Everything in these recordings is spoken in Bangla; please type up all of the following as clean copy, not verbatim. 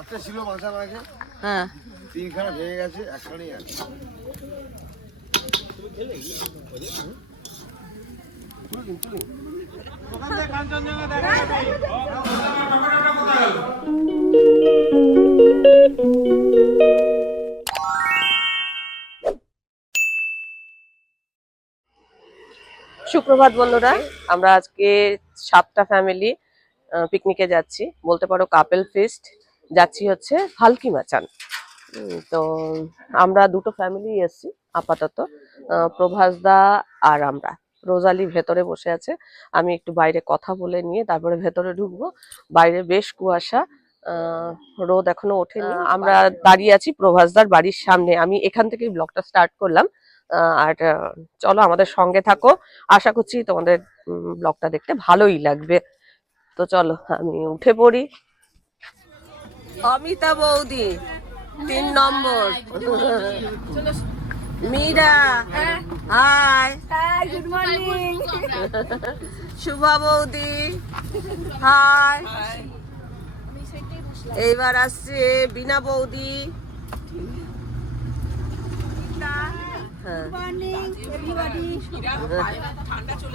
চারটে ছিল বাঁচার আগে, হ্যাঁ তিনখানা ভেঙে গেছে, একখানেই আছে। সুপ্রভাত বন্ধুরা, আমরা আজকে 7টা ফ্যামিলি পিকনিকে যাচ্ছি, বলতে পারো কাপেল ফিস্ট। যাচ্ছি হচ্ছে ভালকি মাচান। তো আমরা দুটো ফ্যামিলি এসেছি আপাতত, প্রভাস দা আর আমরা। রোজালি ভেতরে বসে আছে, আমি একটু বাইরে কথা বলে নিয়ে তারপরে ভেতরে ঢুকবো। বাইরে বেশ কুয়াশা, রোদ এখনো ওঠেনি। আমরা দাঁড়িয়ে আছি প্রভাসদার বাড়ির সামনে। আমি এখান থেকেই ব্লগটা স্টার্ট করলাম। আর চলো আমাদের সঙ্গে থাকো, আশা করছি তোমাদের ব্লগটা দেখতে ভালোই লাগবে। তো চলো আমি উঠে পড়ি। অমিতা বৌদি 3 number, Meera hi, good morning. Shubha বৌদি হাই, এইবার আসছে বিনা বৌদি।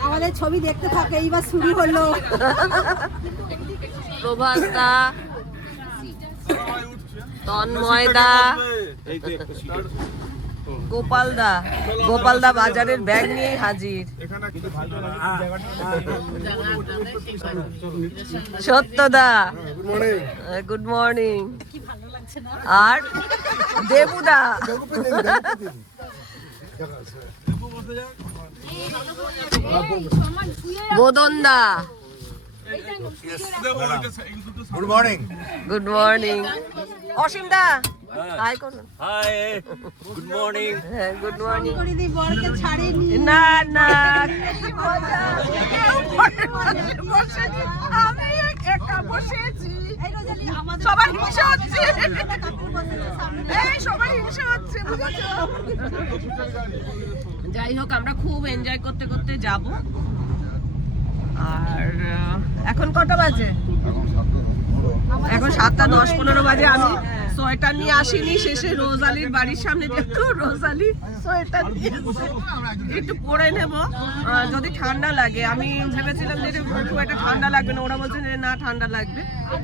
আমাদের ছবি দেখতে থাকে, এইবার শুরু হলো। প্রভাস দা, তন্ময় দা, গোপাল দা। গোপাল দা বাজারের ব্যাগ নিয়ে হাজির। সত্য দা গুড মর্নিং। আর দেবুদা, বোদন দা good morning. Good morning. Asim দা হাই করুন। Hi, good morning. হ্যাঁ গুড মর্নিং। দিদি বরকে ছাড়েনি। না না, সবার হিংসা হচ্ছে, সবার হিংসা হচ্ছে, বুঝেছো? যাই হোক, আমরা খুব এনজয় করতে করতে যাব। আর এখন কটা বাজে? এখন 7টা 10-15 বাজে। আমি সোয়েটার নিয়ে আসিনি, শেষে রোজালির বাড়ির সামনে যেহেতু রোজালি সোয়েটার নিয়ে একটু পরে নেব যদি ঠান্ডা লাগে। আমি ভেবেছিলাম যে খুব একটা ঠান্ডা লাগবে না, ওরা বলছে যে না ঠান্ডা লাগবে।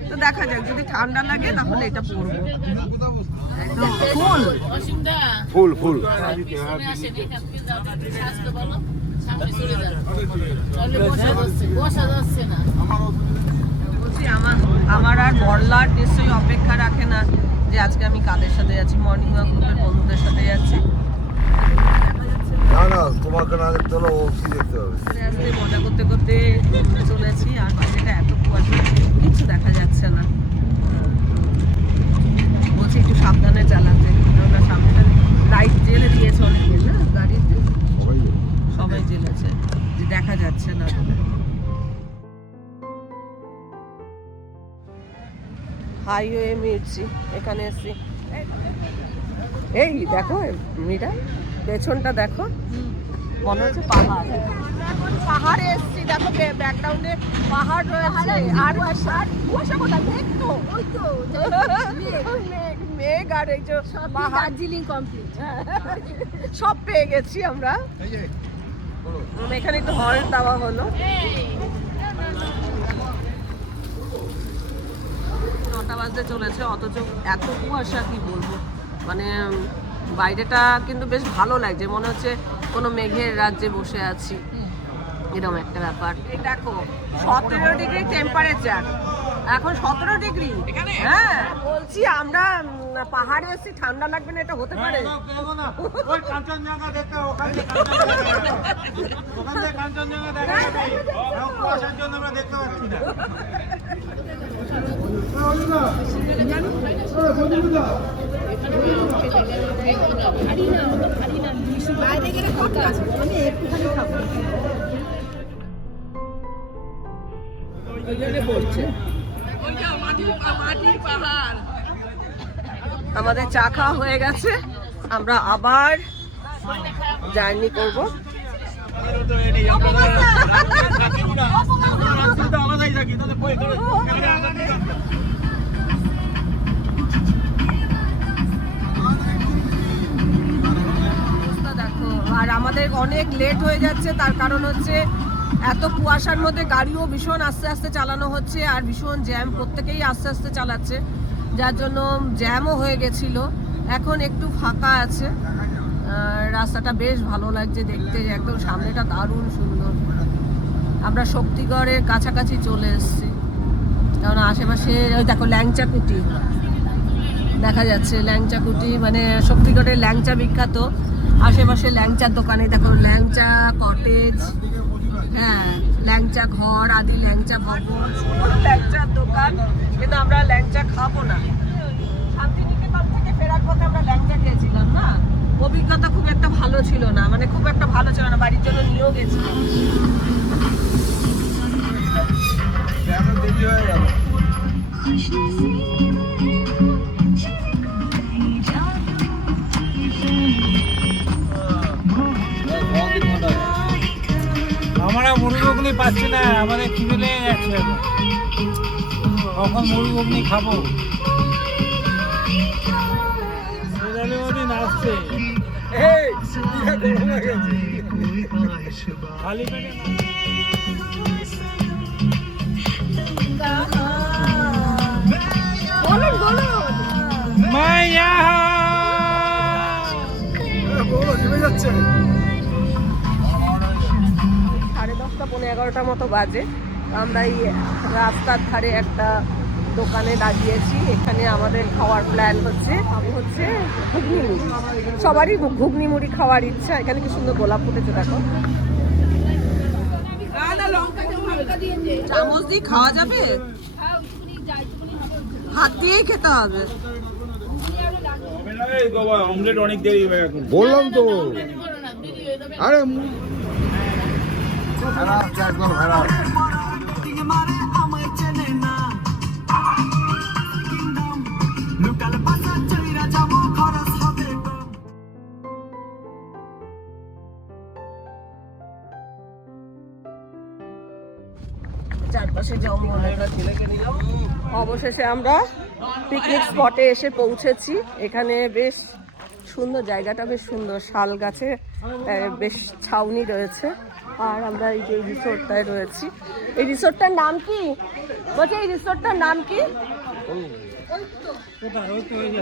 তো দেখা যাক, যদি ঠান্ডা লাগে তাহলে এটা পরবো। ফুল ফুল ফুল বলছি, আমার আর বড়লাট নিশ্চয়ই অপেক্ষা রাখে না যে আজকে আমি কাদের সাথে যাচ্ছি। মর্নিং ওয়াক গ্রুপের বন্ধুদের সাথে যাচ্ছি। না না, তোমাকে না দেখতে হলে ও কি দেখতে হবে। আস্তে মজা করতে করতে চলেছি, আর বাইরেটা এত কুয়াশা, কিছু দেখা যাচ্ছে না। বলছি একটু সাবধানে চালাতে, কেননা সামনে লাইট জেলে দিয়েছে অনেকে না গাড়িতে, সবাই জেলেছে, দেখা যাচ্ছে না। হাইওয়ে মির্চি, এখানে এসছি। এই দেখো মীরা, পেছনটা দেখো, মনে হচ্ছে পাহাড়। এখন পাহাড়ে এসছি, দেখো ব্যাকগ্রাউন্ডে পাহাড় রয়েছে। আর কুয়াশা কোথায়? মেঘ তো, ওই তো মেঘ, আর এই যে দার্জিলিং কমপ্লিট, সব পেয়ে গেছি আমরা। এখানে একটু হর্ন দেওয়া হলো। 9টা বাজতে চলেছে, অথচ এত কুয়াশা, কি বলবো। মানে বাইরেটা কিন্তু বেশ ভালো লাগছে, মনে হচ্ছে কোনো মেঘের রাজ্যে বসে আছি, এরকম একটা ব্যাপার। এই দেখো 17 ডিগ্রি টেম্পারেচার, এখন 17 ডিগ্রি। হ্যাঁ বলছি, আমরা পাহাড়ে এসেছি, ঠান্ডা লাগবে না, এটা হতে পারে? কাঞ্চনজঙ্ঘা দেখতে, ওখান থেকে কাঞ্চনজঙ্ঘা দেখা যাবে, কুয়াশার জন্য আমরা দেখতে পাচ্ছি না। আমাদের চা খাওয়া হয়ে গেছে, আমরা আবার জার্নি করব। আমাদের অনেক লেট হয়ে যাচ্ছে, তার কারণ হচ্ছে এত কুয়াশার মধ্যে গাড়িও ভীষণ আস্তে আস্তে চালানো হচ্ছে আর ভীষণ জ্যাম, প্রত্যেকেই আস্তে আস্তে চালাচ্ছে, যার জন্য জ্যামও হয়ে গেছিল। এখন একটু ফাঁকা আছে, রাস্তাটা বেশ ভালো লাগছে দেখতে, একদম সামনেটা দারুণ সুন্দর। আমরা শক্তিগড়ের কাছাকাছি চলে এসেছি, কারণ আশেপাশে ওই দেখো ল্যাংচা কুটি দেখা যাচ্ছে। ল্যাংচা কুটি মানে শক্তিগড়ের ল্যাংচা বিখ্যাত, আশেপাশে ল্যাংচার দোকানে দেখো, ল্যাংচা কটেজ, হ্যাঁ ল্যাংচা ঘর আদি, ল্যাংচা ভবন, ল্যাংচার দোকান। কিন্তু আমরা ল্যাংচা খাবো না, শান্তিনিকেতন থেকে ফেরার পথে আমরা ল্যাংচা খেয়েছিলাম না, অভিজ্ঞতা খুব একটা ভালো ছিল না, মানে খুব একটা ভালো ছিল না, বাড়ির জন্য নিয়েও গেছিলাম। এখন দেরি হয়ে গেল। আমরা মুরগি ঘুগনি পাচ্ছি না, আমাদের খিদে লেগে যাচ্ছে এখন। কখন মুরগি ঘুগনি খাবো? আসছে খালি পেটে না। বলুন বলুন মাইয়া যাচ্ছে 10:30 পৌনে 11টার মতো বাজে। আমরা এই রাস্তার ধারে একটা দোকানে দাঁড়িয়েছি, এখানে আমাদের খাওয়ার প্ল্যান হচ্ছে ঘুগনি মুড়ি। সবারই ঘুগনি মুড়ি খাওয়ার ইচ্ছা। এখানে কি সুন্দর গোলাপ ফুটেছে দেখো। চামচ দিয়ে খাওয়া যাবে, হাত দিয়েই খেতে হবে। অমলেট অনেক দেরি হয়ে এখন। বললাম তো, আরে একদম ভেড়া। চারপাশে জঙ্গল, অবশেষে আমরা পিকনিক স্পটে এসে পৌঁছেছি। এখানে বেশ সুন্দর, জায়গাটা বেশ সুন্দর, শাল গাছে বেশ ছাউনি রয়েছে। আর আমরা এই যে রিসোর্টটায় রয়েছি। এই রিসোর্টটার নাম কি? বলছে এই রিসোর্টটার নাম কি?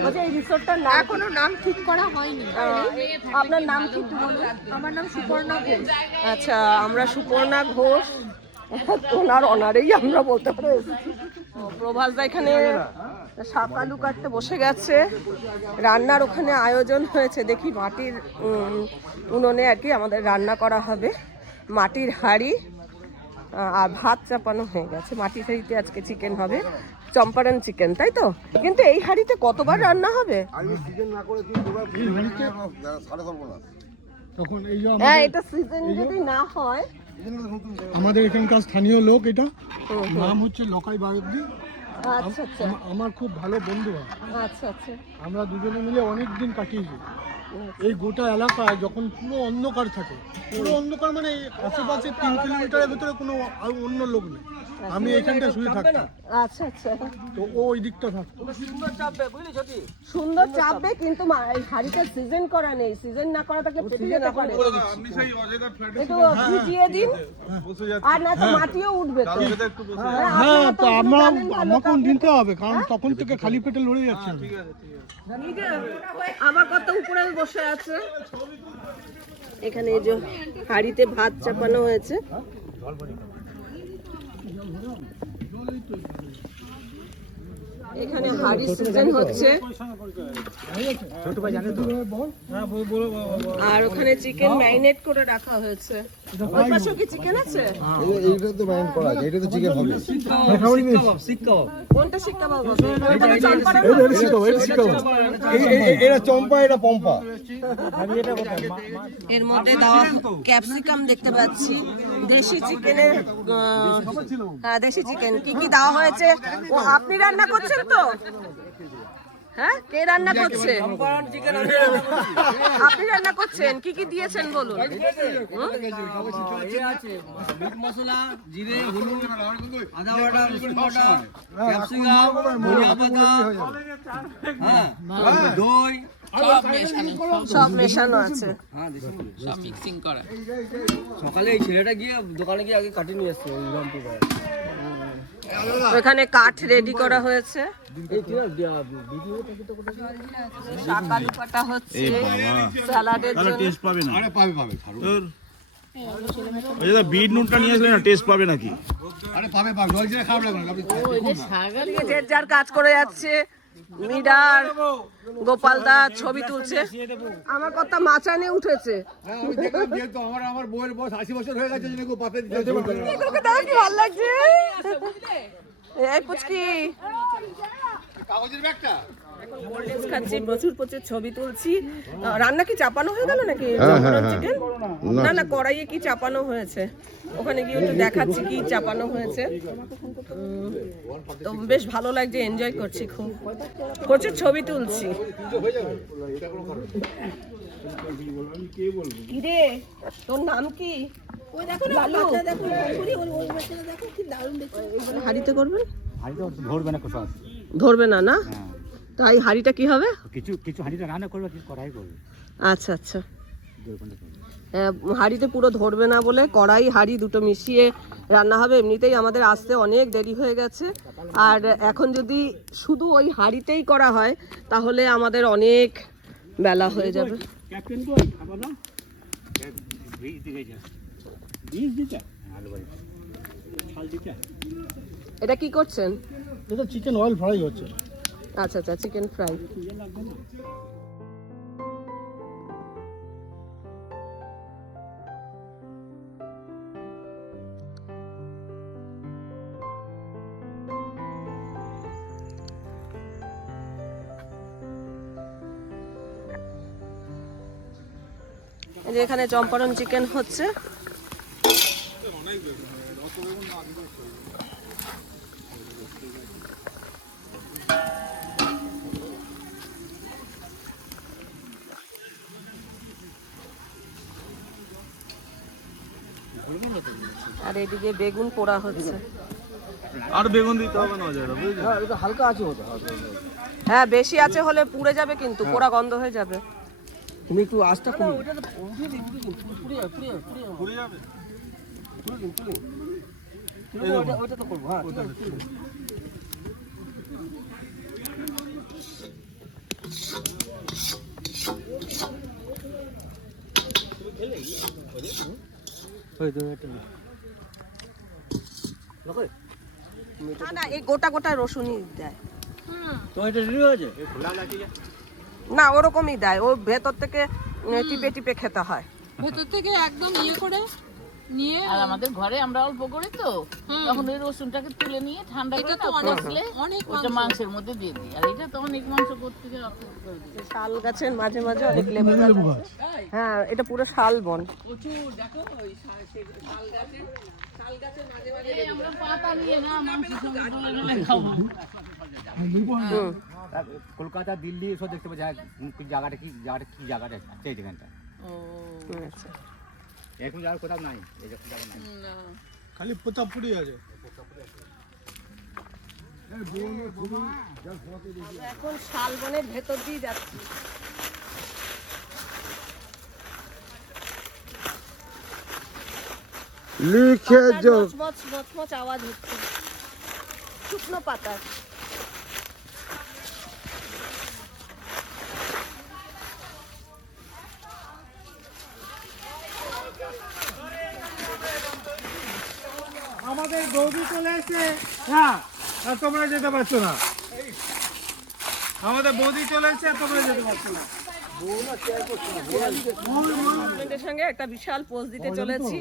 বলছে এই রিসোর্টটার নাম এখনো নাম ঠিক করা হয়নি। আপনার নাম কি একটু বলুন? আমার নাম সুপর্ণা ঘোষ। আচ্ছা, আমরা সুপর্ণা ঘোষ, ওনার অনারেই আমরা বলতে পারো এসেছি। প্রভাস দা এখানে শাক আলু কাটতে বসে গেছে, রান্নার ওখানে আয়োজন হয়েছে। দেখি মাটির উনুনে আর কি আমাদের রান্না করা হবে, মাটির হাঁড়ি আর ভাত চাপানো হয়ে গেছে। মাটির হাঁড়িতে আজকে চিকেন হবে, চম্পারন চিকেন, তাই তো? কিন্তু এই হাঁড়িতে কতবার রান্না হবে? তখন এই যে হ্যাঁ, এটা সিজন যদি না হয়। আমাদের এখানকার স্থানীয় লোক, এটা নাম হচ্ছে লকাই বাগদি। আচ্ছা আচ্ছা আমার খুব ভালো বন্ধু হয়। আচ্ছা আচ্ছা আমরা দুজনে মিলে অনেক দিন কাটিয়েছি। এই গোটা এলাকায় যখন পুরো অন্ধকার থাকে, পুরো অন্ধকার মানে এই আশেপাশে 3 কিলোমিটারের ভিতরে কোনো আর অন্য লোক নেই, আমি এখানটা শুয়ে থাকতাম। আচ্ছা আচ্ছা তো ও ওই দিকটা থাকতো। সুন্দর চাপবে, কিন্তু এই হাড়িটা সিজন করা নেই। সিজন না করা থাকলে ফেটে যেতে পারে। একটু ভিজিয়ে দিন, আর না তো মাটিও উঠবে তো। হ্যাঁ, তো আমাকেও নিতে হবে, কারণ তখন থেকে খালি পেটে লড়ে যাচ্ছে। আমার কত উপরে বসে আছে। এখানে এই যে হাড়িতে ভাত চাপানো হয়েছে। এখানে হাড়ি সিজন হচ্ছে, আর ওখানে চিকেন ম্যারিনেট করে রাখা হয়েছে। ওই পাশেও কি চিকেন আছে? এইটা তো মাইন্ড করা আছে, এটা তো চিকেন হবে। কোনটা শিক্ষা বাবু? এটা চম্পা, এটা পম্পা। এর মধ্যে দেওয়া ক্যাপসিকাম দেখতে পাচ্ছি, দেশি চিকেনের, হ্যাঁ দেশি চিকেন। কি কি দেওয়া হয়েছে? ও আপনি রান্না করছেন তো? হ্যাঁ, কে রান্না করছে? আপনি রান্না করছেন, কি কি দিয়েছেন বলুন? মশলা, জিরে, হলুদ, আদা বাটা, রসুন বাটা, ক্যাপসিকাম, ধনিয়া পাতা, হ্যাঁ, দই, সব মেশানো আছে। হ্যাঁ দেশি মুরগি সব মিক্সিং করা। সকালে এই ছেলেটা গিয়ে দোকানে গিয়ে আগে কাটিয়ে নিয়ে আসছে ওই রংপুর পাড়ায়। এখানে কাঠ রেডি করা হয়েছে, এই তুই ভিডিও থেকে তো কোথায় শাক আলু কাটা হচ্ছে স্যালাডের জন্য। টেস্ট পাবে না। আরে পাবে পাবে খারো। ওই যে বিট নুনটা নিয়ে আসলে না টেস্ট পাবে নাকি? আরে পাবে পাবে জল দিয়ে খারাপ লাগবে না আপনি এদিকে যে যার কাজ করে যাচ্ছে, মিডার গোপাল দা ছবি তুলছে। আমার কথা মাচানে উঠেছে। হ্যাঁ আমি দেখলাম যেহেতু আমার বউয়ের বয়স 80 বছর হয়ে গেছে জন্য কেউ পাতে দিতে পারে না। এগুলোকে দেখো কি ভালো লাগছে। এই পুচকি কাগজের ব্যাগটা খাচ্ছি, প্রচুর প্রচুর ছবি তুলছি। রান্না কি চাপানো হয়ে গেল নাকি? চিকেন না না কড়াইয়ে কি চাপানো হয়েছে, ওখানে গিয়ে একটু দেখাচ্ছি কি চাপানো হয়েছে। তো বেশ ভালো লাগছে, এনজয় করছি, খুব প্রচুর ছবি তুলছি। কিরে তোর নাম কি? ওই দেখো না বাচ্চা দেখো পুরি ওই বাচ্চাটা দেখো কি দারুণ দেখতে। এগুলো হাঁড়িতে করবেন? হাঁড়িটা ধরবে না কোথাও। ধরবে না না? তাই হাঁড়িটা কি হবে? কিছু কিছু হাঁড়িটা রান্না করবে, কিছু কড়াই করবে। আচ্ছা আচ্ছা, হাঁড়িতে পুরো ধরবে না বলে কড়াই হাঁড়ি দুটো মিশিয়ে রান্না হবে। এমনিতেই আমাদের আসতে অনেক দেরি হয়ে গেছে, আর এখন যদি শুধু ওই হাঁড়িতেই করা হয় তাহলে আমাদের অনেক বেলা হয়ে যাবে। ক্যাপ্টেন কই খাবো না? বীজ দিকে যা। বীজ দিতে? আলু ভাই। ছাল দিতে? এটা কি করছেন? এটা চিকেন অয়েল ফ্রাই হচ্ছে। আচ্ছা আচ্ছা, চিকেন ফ্রাই। এই যে এখানে চম্পারন চিকেন হচ্ছে। আর এদিকে বেগুন পোড়া হচ্ছে। আর বেগুন দিতে হবে না যারা বুঝলি? হ্যাঁ এটা হালকা আছে ওটা। হ্যাঁ বেশি আছে হলে পুড়ে যাবে, কিন্তু পোড়া গন্ধ হয়ে যাবে। তুমি একটু আঁচটা কমিয়ে পুড়ে যাবে। ওইটা তো করবো। হ্যাঁ না না, এই গোটা গোটা রসুনই দেয় তো এটা রেডি হয়েছে। না, ওরকমই দেয়, ও ভেতর থেকে টিপে টিপে খেতে হয়। ভেতর থেকে একদম ইয়ে করে নিয়ে। আর আমাদের ঘরে আমরা অল্প করি তো, তখন ওই রসুনটাকে তুলে নিয়ে ঠান্ডা করে কষলে ওটা মাংসের মধ্যে দিয়ে দিই। আর এটা তো অনেক মাংস করতে গেলে শাল গাছের মাঝে মাঝে অনেক লেবু গাছ আছে। হ্যাঁ এটা পুরো শাল বন। প্রচুর দেখো ওই শাল গাছের মাঝে মাঝে আমরা পাতা নিয়ে না মাংস সঙ্গে গলে খাবো। কলকাতা দিল্লি এসব দেখতে পাচ্ছি জায়গাটা কি জায়গাটা আছে এই জায়গাটা। আচ্ছা, এখন যাওয়ার কোথাও নাই, এরকম জায়গা নাই, খালি প্রতাপপুরি আছে। এখন শাল বনের ভেতর দিয়ে যাচ্ছি। লিখে যোগ মচমচ আওয়াজ হচ্ছে শুকনো পাতার। আমাদের বৌদি চলে এসে হ্যাঁ, আর তোমরা যেতে পারছো না। আমাদের বৌদি চলে এসে তোমরা যেতে পারছো না। আপনাদের সঙ্গে একটা বিশাল পোজ দিতে চলেছি।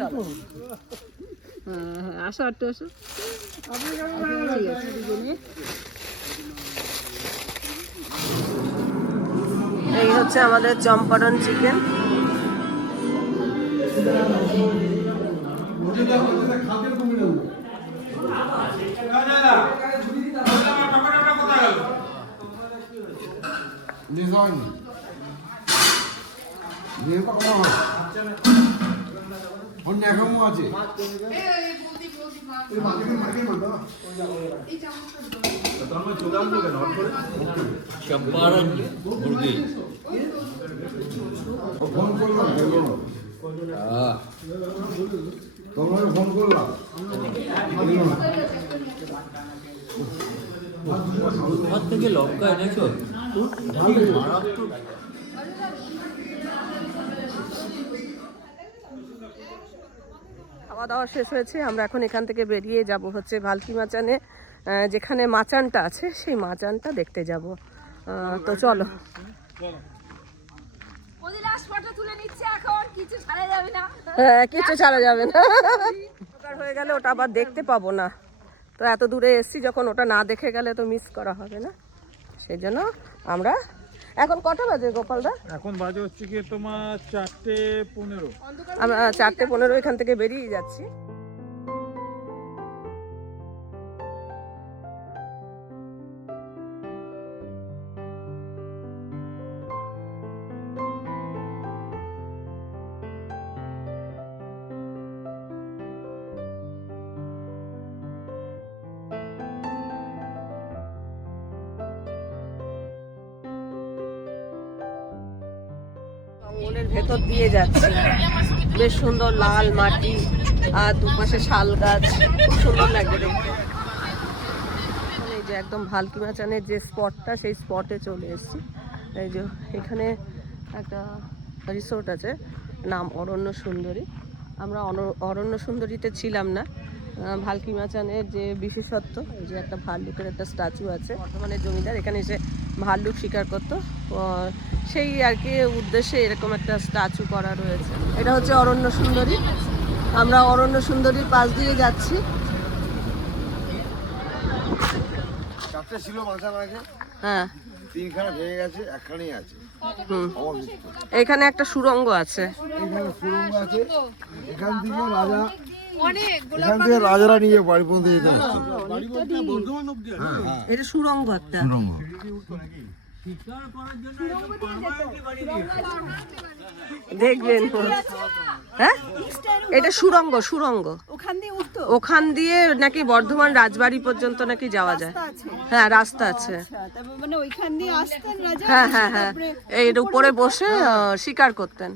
চলো হ্যাঁ আসো একটু আসো। এই হচ্ছে আমাদের চম্পারন চিকেন। অন্য একামও আছে। চম্পারণ মুরগি ফোন করলাম তোমার ফোন করলাম কোথা থেকে লঙ্কা এনেছো? খাওয়া দাওয়া শেষ হয়েছে, আমরা এখন এখান থেকে বেরিয়ে যাব হচ্ছে ভালকি মাচানে, যেখানে মাচানটা আছে সেই মাচানটা দেখতে যাব। তো চলো। হ্যাঁ, কিছু ছাড়া যাবে না, হয়ে গেলে ওটা আবার দেখতে পাবো না। তো এত দূরে এসছি যখন, ওটা না দেখে গেলে তো মিস করা হবে না। সেই জন্য আমরা এখন কটা বাজে গোপালদা? এখন বাজে হচ্ছে কি তোমার 4:15। আমরা 4:15 এখান থেকে বেরিয়ে যাচ্ছি। জঙ্গলের ভেতর দিয়ে যাচ্ছি, বেশ সুন্দর লাল মাটি আর দুপাশে শাল গাছ, খুব সুন্দর লাগবে দেখতে। এই যে একদম ভালকি মাচানের যে স্পটটা, সেই স্পটে চলে এসেছি। এই যে এখানে একটা রিসোর্ট আছে, নাম অরণ্য সুন্দরী। আমরা অরণ্য সুন্দরীতে ছিলাম না। ভালকি মাচানের যে বিশেষত্ব, এই যে একটা ভাল্লুকের একটা স্ট্যাচু আছে, বর্তমানে জমিদার এখানে এসে ভাল্লুক শিকার করতো, সেই আর কি উদ্দেশ্যে এরকম একটা স্ট্যাচু করা রয়েছে। এটা হচ্ছে অরণ্য সুন্দরী। আমরা অরণ্য সুন্দরীর পাশ দিয়ে যাচ্ছি। চারটে ছিল মাচান আগে, হ্যাঁ, 3খানা ভেঙে গেছে, 1খানাই আছে। এখানে একটা সুড়ঙ্গ আছে, এখানে সুড়ঙ্গ আছে। এখান থেকে রাজারা নিয়ে বাড়ি পর্যন্ত যেতে হচ্ছে। এটা সুড়ঙ্গ একটা। দেখবেন, হ্যাঁ এটা সুড়ঙ্গ। ওখান দিয়ে নাকি বর্ধমান রাজবাড়ি পর্যন্ত নাকি যাওয়া যায়। হ্যাঁ, রাস্তা আছে। হ্যাঁ হ্যাঁ হ্যাঁ, এর উপরে বসে শিকার করতেন।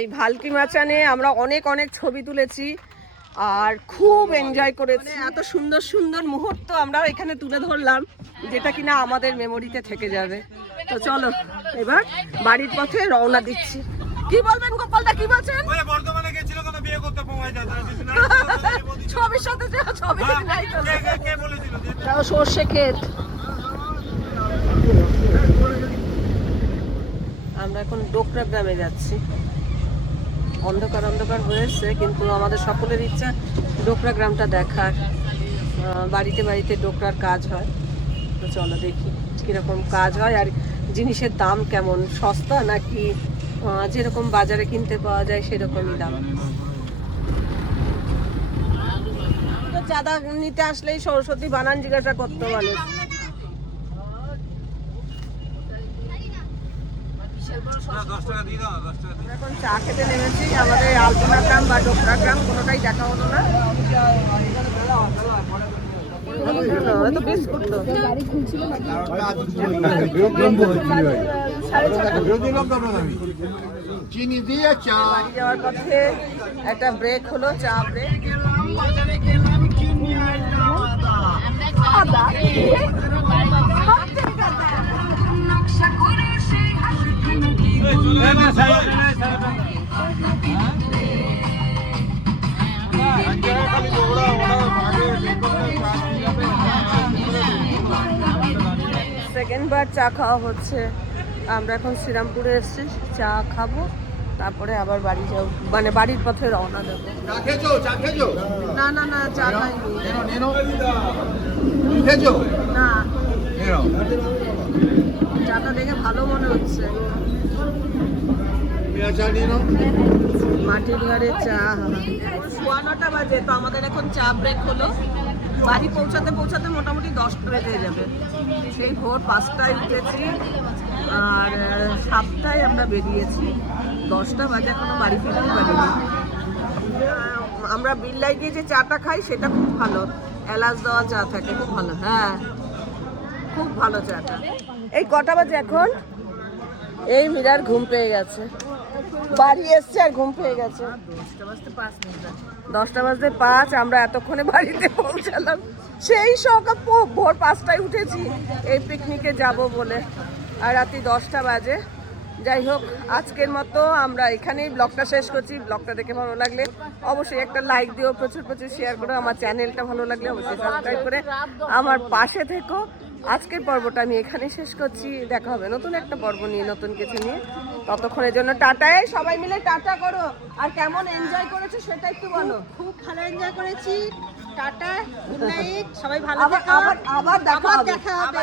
এই ভালকি মাচানে আমরা অনেক অনেক ছবি তুলেছি আর খুব এনজয় করেছি। এত সুন্দর সুন্দর মুহূর্ত আমরা এখানে তুলে ধরলাম, যেটা কিনা আমাদের মেমোরিতে থেকে যাবে। তো চলো এবার বাড়ির পথে রওনা দিচ্ছি। কি বলবেন গোপালদা, কি বলছেন? বর্ধমানে গেছিল কেন বিয়ে করতে পাওয়া যায় না? ছবির সাথে ছবি নাই তো। কে বলেছিল? সর্ষে ক্ষেত। আমরা এখন ডোকরা গ্রামে যাচ্ছি। অন্ধকার অন্ধকার হয়েছে, কিন্তু আমাদের সকলের ইচ্ছা ডোকরা গ্রামটা দেখার। বাড়িতে বাড়িতে ডোকরার কাজ হয়। তো চলো দেখি কিরকম কাজ হয় আর জিনিসের দাম কেমন, সস্তা নাকি যেরকম বাজারে কিনতে পাওয়া যায় সেরকমই দাম। চাঁদা নিতে আসলেই সরস্বতী বানান জিজ্ঞাসা করতো মানুষ। এখন চা খেতে নেমেছি। আমাদের আলপনা গ্রাম বা ডোকরা গ্রাম কোনোটাই দেখা হলো না। বিস্কুট তো চিনি দিয়ে চা। বাড়ি যাওয়ার পথে একটা ব্রেক হলো, চা ব্রেক। সেকেন্ড বার চা খাওয়া হচ্ছে। আমরা এখন শ্রীরামপুরে এসেছি, চা খাবো, তারপরে আবার বাড়ি যাবো, মানে বাড়ির পথে রওনা দেবো। চা খেয়েছো? চা খেয়েছো? না না না, চা খাইনি। নেনো খেয়েছো? না, নেনো। চাটা দেখে ভালো মনে হচ্ছে। চা নিয়ে নাও। মাটির ঘরে চা। 9:15 বাজে, তো আমাদের এখন চা ব্রেক হলো। বাড়ি পৌঁছাতে পৌঁছাতে মোটামুটি 10টা বেজে যাবে। সেই ভোর 5টায় উঠেছি আর 7টায় আমরা বেরিয়েছি। 10টা বাজে এখনো বাড়ি ফিরতে পারিনি। আমরা বিল্লায় গিয়ে যে চাটা খাই সেটা খুব ভালো, এলাচ দেওয়া চা থাকে, খুব ভালো। হ্যাঁ, খুব ভালো চাটা। এই কটা বাজে এখন? এই মীরার ঘুম পেয়ে গেছে, বাড়ি এসছে আর ঘুম পেয়ে গেছে। 10টা বাজতে 5, আমরা এতক্ষণে বাড়িতে পৌঁছালাম। সেই সকাল ভোর 5টায় উঠেছি এই পিকনিকে যাব বলে, আর রাত্রি 10টা বাজে। যাই হোক, আজকের মতো আমরা এখানেই ব্লগটা শেষ করছি। ব্লগটা দেখে ভালো লাগলে অবশ্যই একটা লাইক দিও, প্রচুর প্রচুর শেয়ার করো। আমার চ্যানেলটা ভালো লাগলে অবশ্যই সাবস্ক্রাইব করে আমার পাশে থেকো। আজকের পর্বটা আমি এখানেই শেষ করছি। দেখা হবে নতুন একটা পর্ব নিয়ে, নতুন কিছু নিয়ে। ততক্ষণের জন্য টাটা। সবাই মিলে টাটা করো। আর কেমন এনজয় করেছো সেটা একটু বলো। খুব ভালো এনজয় করেছি। টাটা, গুড নাইট, সবাই ভালো আবার থাকো। আবার দেখা হবে। দেখা হবে।